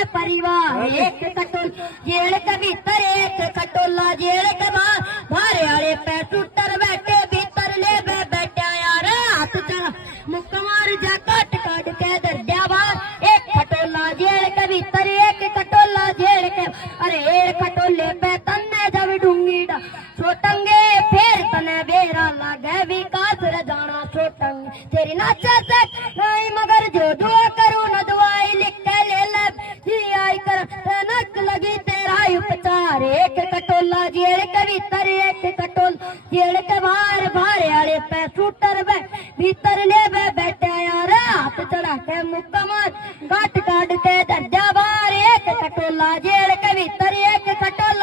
है परिवार एक कटोल जेल के भीतर एक कटोला जेल के बाहर भारे वाले पैर टूटर बैठे भीतर ले बैठा यार हाथ चला मुक्का मार जा काट काट के दर्जा बाहर एक कटोला जेल के भीतर एक कटोला जेल के अरे एक कटोले पे तन्ने जब डूंगी छोटंगे फिर तने बेरा लागे विकास रे जाना छोटंगे तेरी नाचा से नहीं मगर जो दुआ करूं न दुआई लिख के ले ले जी आई कर नक लगी तेरा उपचार एक कटोला जेल के भीतर एक कटोल जेल के बाहर भारे वाले पे शूटर भीतर ले बैठे यार हाथ चढ़ा के मुक्का मार काट काट के दर्जा बाहर एक कटोला जेल के भीतर एक कटोला